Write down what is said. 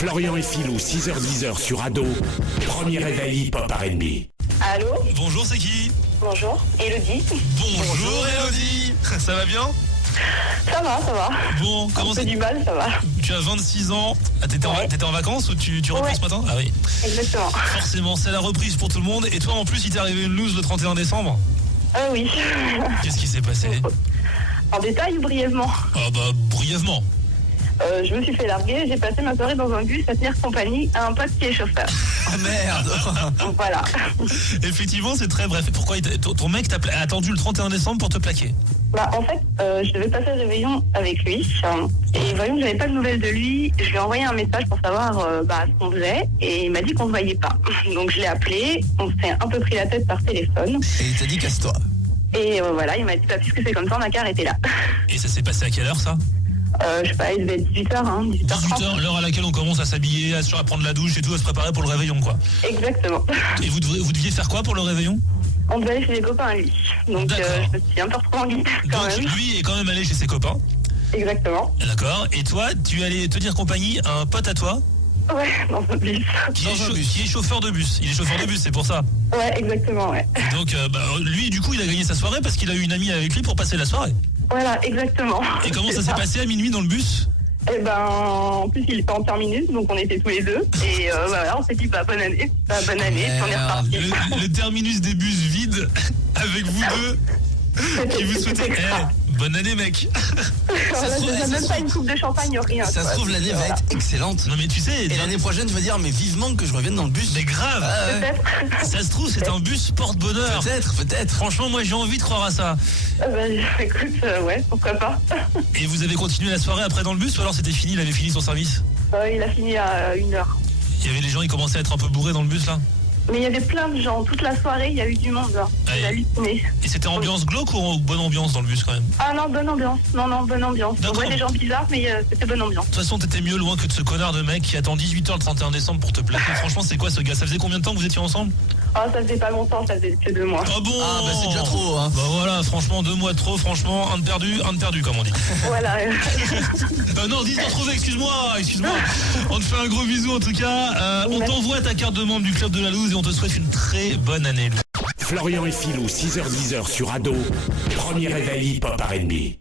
Florian et Philou, 6h-10h sur Ado. Premier réveil hip-hop R&B. Allô? Bonjour, c'est qui? Bonjour, Elodie. Bonjour Elodie. Ça va bien? Ça va. Bon, comment Un ça? peu du mal, ça va. Tu as 26 ans. Ah, t'étais en vacances ou tu reprends Ouais. ce matin? Ah oui. Exactement. Forcément, c'est la reprise pour tout le monde. Et toi, en plus, il t'est arrivé une loose le 31 décembre. Oui. Qu'est-ce qui s'est passé? En détail ou brièvement? Ah bah, brièvement. Je me suis fait larguer, j'ai passé ma soirée dans un bus à tenir compagnie à un pote qui est chauffeur. Ah merde. Donc voilà. Effectivement, c'est très bref. Pourquoi ton mec a attendu le 31 décembre pour te plaquer? En fait, je devais passer le réveillon avec lui. Et voyons que j'avais pas de nouvelles de lui. Je lui ai envoyé un message pour savoir ce qu'on faisait. Et il m'a dit qu'on se voyait pas. Donc je l'ai appelé, on s'est un peu pris la tête par téléphone. Et il t'a dit casse-toi. Et voilà, il m'a dit puisque c'est comme ça, on a qu'à arrêter là. Et ça s'est passé à quelle heure, ça? Je sais pas, il devait être 18h, 18h30. 18h, l'heure à laquelle on commence à s'habiller, à prendre la douche et tout, à se préparer pour le réveillon, quoi. Exactement. Et vous deviez faire quoi pour le réveillon? On devait aller chez des copains à lui. Donc D'accord. je me suis un peu retrouvée en guide quand Donc même. lui est quand même allé chez ses copains. Exactement. D'accord. Et toi, tu allais tenir compagnie à un pote à toi Ouais, dans un bus. qui est chauffeur de bus. Il est chauffeur de bus, c'est pour ça. Ouais, exactement, ouais. Et donc, lui, du coup, il a gagné sa soirée parce qu'il a eu une amie avec lui pour passer la soirée. Voilà, exactement. Et comment ça C'est s'est passé à minuit dans le bus? En plus, il était en terminus, donc on était tous les deux. Et voilà, on s'est dit, bonne année. Bonne année, puis on est reparti. Le terminus des bus vide avec vous deux qui vous souhaitez. C'était grave. Bonne année, mec. Voilà, se trouve- j'ai ça même se pas trouve- une coupe de champagne, rien. Ça se quoi. trouve, l'année va Voilà. être excellente. Non, mais tu sais, Et l'année prochaine, tu vas dire, mais vivement que je revienne dans le bus. mais grave. Ah ouais. Peut-être. Ça se trouve, c'est un bus porte-bonheur. Peut-être. Franchement, moi, j'ai envie de croire à ça. Écoute, ouais, pourquoi pas. Et vous avez continué la soirée après dans le bus ou alors c'était fini, il avait fini son service? Il a fini à 1h. Il y avait les gens, ils commençaient à être un peu bourrés dans le bus là? Mais il y avait plein de gens. Toute la soirée, il y a eu du monde. J'ai halluciné. Et c'était ambiance glauque ou bonne ambiance dans le bus quand même? Ah non, bonne ambiance. Non, bonne ambiance. On D'accord. voit des gens bizarres, mais c'était bonne ambiance. De toute façon, t'étais mieux loin que de ce connard de mec qui attend 18h le 31 décembre pour te plaquer. Franchement, c'est quoi ce gars? Ça faisait combien de temps que vous étiez ensemble? Ah, ça faisait pas longtemps, ça faisait que 2 mois. Ah bon? Ah bah c'est déjà trop, hein. Bah voilà, franchement, 2 mois de trop, franchement, un de perdu, comme on dit. Voilà. Non, 10 de retrouvé, excuse-moi. On te fait un gros bisou en tout cas. On t'envoie ta carte de membre du Club de la Loose et on te souhaite une très bonne année. Florian et Philou, 6h-10h sur Ado. Premier réveil hip-hop R&B.